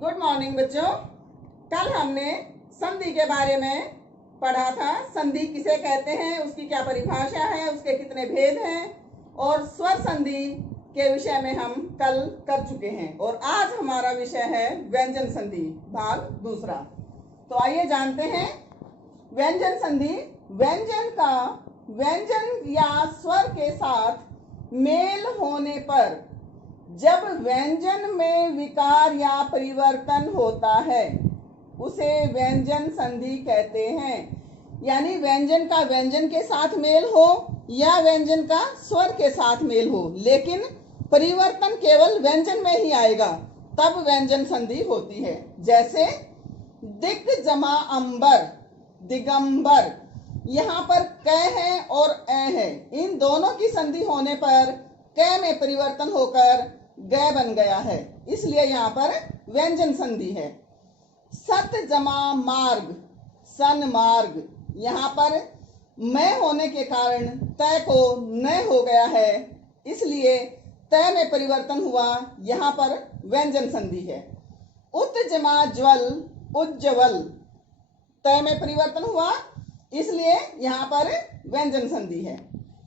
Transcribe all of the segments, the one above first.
Good morning बच्चों। कल हमने संधि के बारे में पढ़ा था। संधि किसे कहते हैं, उसकी क्या परिभाषा है, उसके कितने भेद हैं, और स्वर संधि के विषय में हम कल कर चुके हैं। और आज हमारा विषय है व्यंजन संधि भाग दूसरा। तो आइए जानते हैं व्यंजन संधि। व्यंजन का व्यंजन या स्वर के साथ मेल होने पर जब व्यंजन में विकार या परिवर्तन होता है उसे व्यंजन संधि कहते हैं। यानी व्यंजन का व्यंजन के साथ मेल हो या व्यंजन का स्वर के साथ मेल हो, लेकिन परिवर्तन केवल व्यंजन में ही आएगा, तब व्यंजन संधि होती है। जैसे दिग जमा अंबर, दिगंबर, यहाँ पर क है और ए है। इन दोनों की संधि होने पर क में परिवर्तन होकर ग बन गया है, इसलिए यहाँ पर व्यंजन संधि है। सत जमा मार्ग, सन मार्ग, यहाँ पर मैं होने के कारण तय को न हो गया है, इसलिए तय में परिवर्तन हुआ, यहाँ पर व्यंजन संधि है। उत जमा ज्वल, उज्ज्वल, तय में परिवर्तन हुआ, इसलिए यहाँ पर व्यंजन संधि है।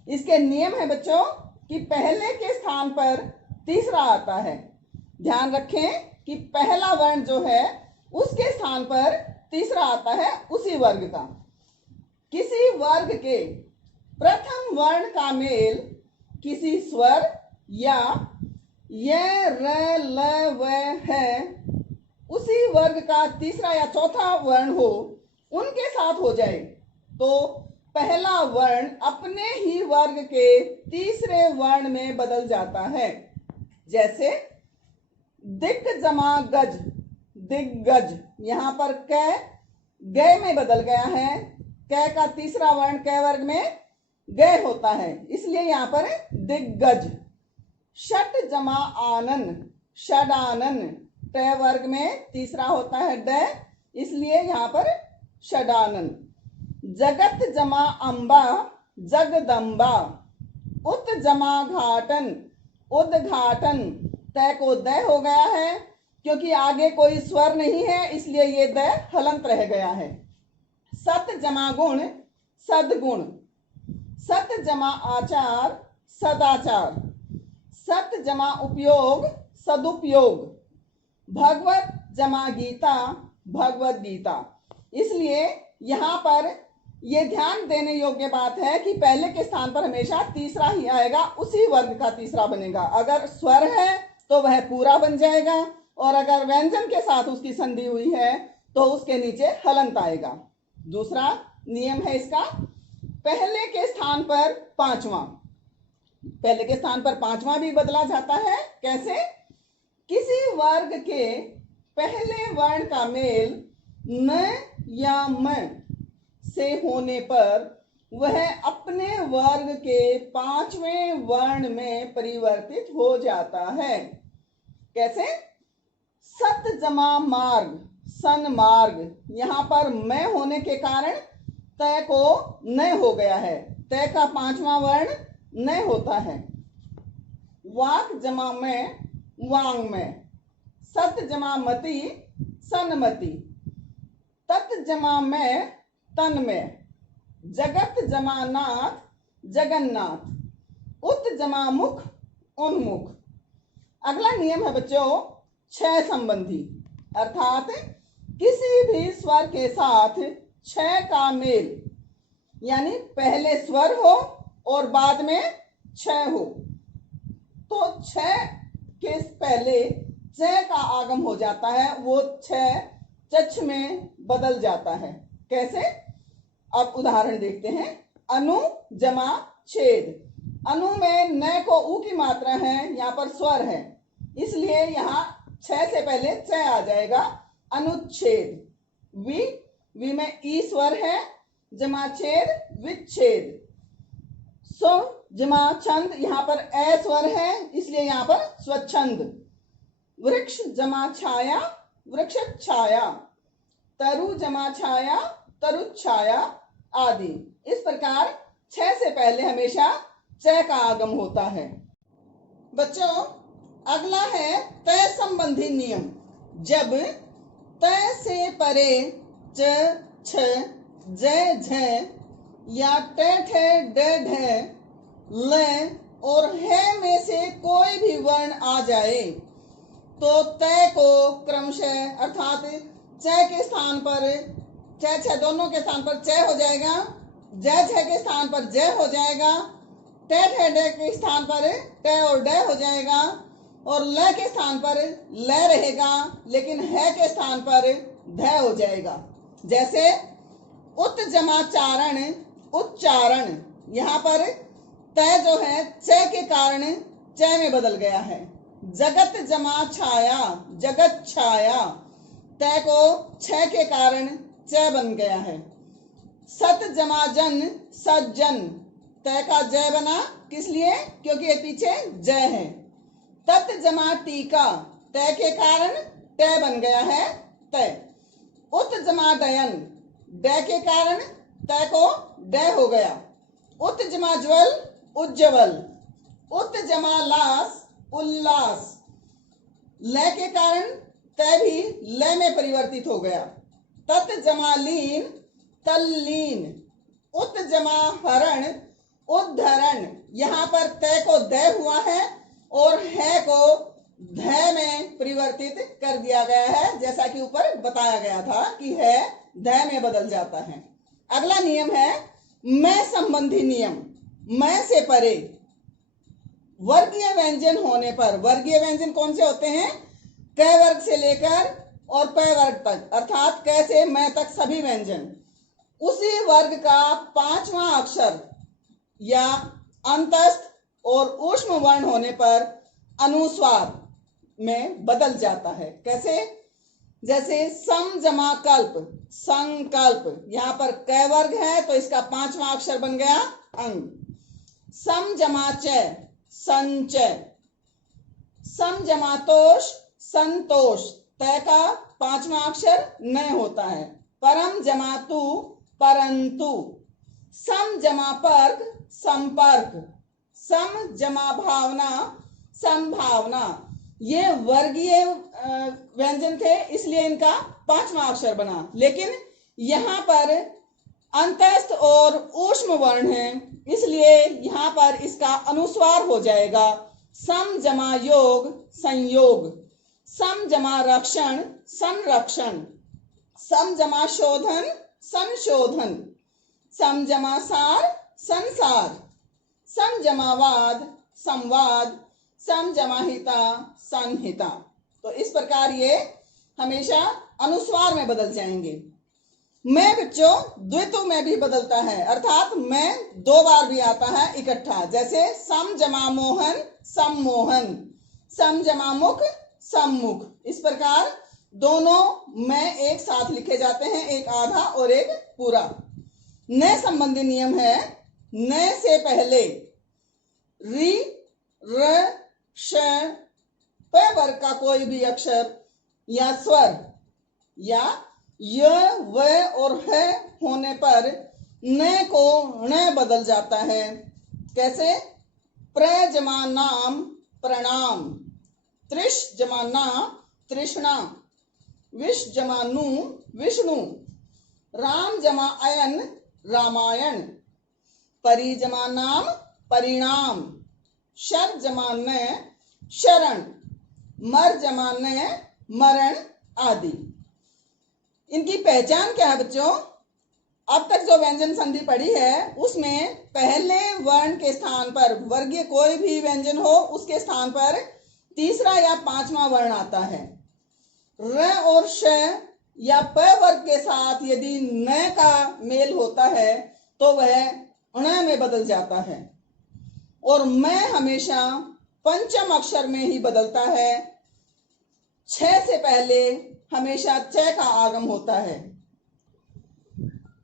इसके नियम है बच्चों कि पहले के स्थान पर तीसरा आता है। ध्यान रखें कि पहला वर्ण जो है उसके स्थान पर तीसरा आता है उसी वर्ग का। किसी वर्ग के प्रथम वर्ण का मेल किसी स्वर या य र ल व है उसी वर्ग का तीसरा या चौथा वर्ण हो, उनके साथ हो जाए तो पहला वर्ण अपने ही वर्ग के तीसरे वर्ण में बदल जाता है। जैसे दिग जमा गज, दिग्गज, यहाँ पर क ग में बदल गया है। क का तीसरा वर्ण क वर्ग में ग होता है, इसलिए यहाँ पर दिग्गज। षट जमा आनन, षडानन, ट वर्ग में तीसरा होता है ड, इसलिए यहाँ पर षडानन। जगत जमा अंबा, जगदम्बा। उत जमा घाटन, उद्घाटन, तय को द हो गया है, क्योंकि आगे कोई स्वर नहीं है इसलिए ये द हलंत रह गया है। सत जमा गुण, सदगुण। सत जमा आचार, सदाचार। सत जमा उपयोग, सदुपयोग। भगवत जमा गीता, भगवत गीता। इसलिए यहाँ पर ये ध्यान देने योग्य बात है कि पहले के स्थान पर हमेशा तीसरा ही आएगा, उसी वर्ग का तीसरा बनेगा। अगर स्वर है तो वह पूरा बन जाएगा, और अगर व्यंजन के साथ उसकी संधि हुई है तो उसके नीचे हलंत आएगा। दूसरा नियम है इसका, पहले के स्थान पर पांचवा, पहले के स्थान पर पांचवा भी बदला जाता है। कैसे? किसी वर्ग के पहले वर्ण का मेल न या म से होने पर वह अपने वर्ग के पांचवें वर्ण में परिवर्तित हो जाता है। कैसे? सत जमा मार्ग, सन मार्ग, यहाँ पर मैं होने के कारण तय को न हो गया है, तय का पांचवा वर्ण न होता है। वाक जमा में, वांग में। सत जमा मति, सनमति। तत् जमा में, तन में। जगत जमा नाथ, जगन्नाथ। उत जमा मुख, उन्मुख। अगला नियम है बच्चों छह संबंधी, अर्थात किसी भी स्वर के साथ छह का मेल, यानी पहले स्वर हो और बाद में छह हो, तो छह के पहले च का आगम हो जाता है, वो छह चछ में बदल जाता है। कैसे? अब उदाहरण देखते हैं। अनु जमा छेद। अनु में न को उ की मात्रा है, यहाँ पर स्वर है, इसलिए यहाँ छह से पहले च आ जाएगा, अनुच्छेद। वी में ई स्वर है, जमा छेद, विच्छेद। सो जमा छंद, यहाँ पर ए स्वर है, इसलिए यहाँ पर स्वच्छंद। वृक्ष जमा छाया, वृक्ष छाया। तरु जमा छाया, तरु छाया आदि। इस प्रकार छह से पहले हमेशा च का आगम होता है। बच्चों अगला है तय संबंधी नियम। जब त से परे च छ ज झ या ट ठ ड ढ ल और है में से कोई भी वर्ण आ जाए तो तय को क्रमशः अर्थात च के स्थान पर च छ दोनों के स्थान पर च हो जाएगा, ज झ के स्थान पर ज हो जाएगा, ट ठ ड के स्थान पर ट और ड हो जाएगा और ल के स्थान पर ल रहेगा, लेकिन है के स्थान पर ध हो जाएगा। जैसे उत जमा चारण उच्चारण, यहाँ पर त जो है च के कारण च में बदल गया है। जगत जमा छाया जगत छाया, त को छ के कारण च बन गया है। सत जमा जन सज्जन, त का ज बना, किस लिए? क्योंकि ये पीछे ज है। तत जमा टीका, त के कारण ट बन गया है त। उत जमा डयन, ड के कारण त को ड हो गया। उत जमा ज्वल उज्ज्वल, उत जमा लास उल्लास, ल के कारण त भी ल में परिवर्तित हो गया। तत जमा लीन तल्लीन, उत जमा हरण उद्धरण, यहाँ पर त को द हुआ है और है को ध में परिवर्तित कर दिया गया है, जैसा कि ऊपर बताया गया था कि है ध में बदल जाता है। अगला नियम है मैं संबंधी नियम। मैं से परे वर्गीय व्यंजन होने पर, वर्गीय व्यंजन कौन से होते हैं? क वर्ग से लेकर और प वर्ग तक, अर्थात क से मैं तक सभी व्यंजन उसी वर्ग का पांचवा अक्षर या अंतस्थ और ऊष्म वर्ण होने पर अनुस्वार में बदल जाता है। कैसे? जैसे सम जमा कल्प संकल्प, यहाँ पर क वर्ग है तो इसका पांचवा अक्षर बन गया अंग। सम जमा च संचय, सम जमा तोष संतोष, त का पांचवा अक्षर न होता है। परम जमा तु परंतु, सम जमा पर्क संपर्क, सम जमा भावना संभावना। ये वर्गीय व्यंजन थे इसलिए इनका पांचवा अक्षर बना, लेकिन यहाँ पर अंतस्थ और ऊष्म वर्ण है इसलिए यहाँ पर इसका अनुस्वार हो जाएगा। सम जमा योग संयोग, सम जमा रक्षण संरक्षण, सम जमा शोधन संशोधन, सम जमा सार संसार, सम जमा वाद संवाद, सम जमा हिता संहिता। तो इस प्रकार ये हमेशा अनुस्वार में बदल जाएंगे। मैं बच्चों द्वित्व में भी बदलता है, अर्थात मैं दो बार भी आता है इकट्ठा। जैसे सम जमा मोहन सम्मोहन, सम जमा मुख सम्मुख। इस प्रकार दोनों मैं एक साथ लिखे जाते हैं, एक आधा और एक पूरा। न संबंधी नियम है न से पहले रि र श प वर्ग का कोई भी अक्षर या स्वर या य व और है होने पर न को ण बदल जाता है। कैसे? प्र जमा नाम प्रणाम, त्रिश जमा ना तृष्णा, विष जमा नु विष्णु, राम जमा अयन रामायण, परि जमा नाम परिणाम, शर जमा न शरण, मर जमा न मरण आदि। इनकी पहचान क्या है बच्चों? अब तक जो व्यंजन संधि पढ़ी है उसमें पहले वर्ण के स्थान पर वर्गीय कोई भी व्यंजन हो उसके स्थान पर तीसरा या पांचवा वर्ण आता है। र और श या प वर्ग के साथ यदि न का मेल होता है तो वह ण में बदल जाता है और मैं हमेशा पंचम अक्षर में ही बदलता है। छ से पहले हमेशा च का आगम होता है।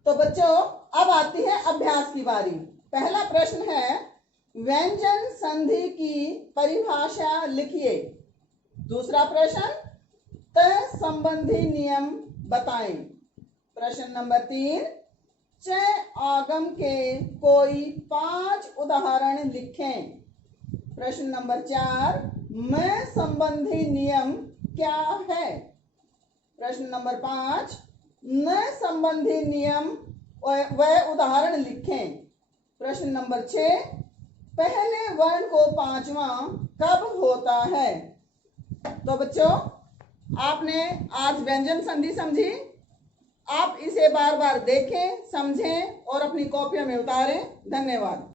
तो बच्चों अब आती है अभ्यास की बारी। पहला प्रश्न है व्यंजन संधि की परिभाषा लिखिए। दूसरा प्रश्न त संबंधी नियम बताएं। प्रश्न नंबर 3 च आगम के कोई 5 उदाहरण लिखें। प्रश्न नंबर 4 म संबंधी नियम क्या है? प्रश्न नंबर 5, न संबंधी नियम व उदाहरण लिखें। प्रश्न नंबर 6, पहले वर्ण को पांचवा कब होता है? तो बच्चों, आपने आज व्यंजन संधि समझी। आप इसे बार बार देखें, समझें और अपनी कॉपियों में उतारें। धन्यवाद।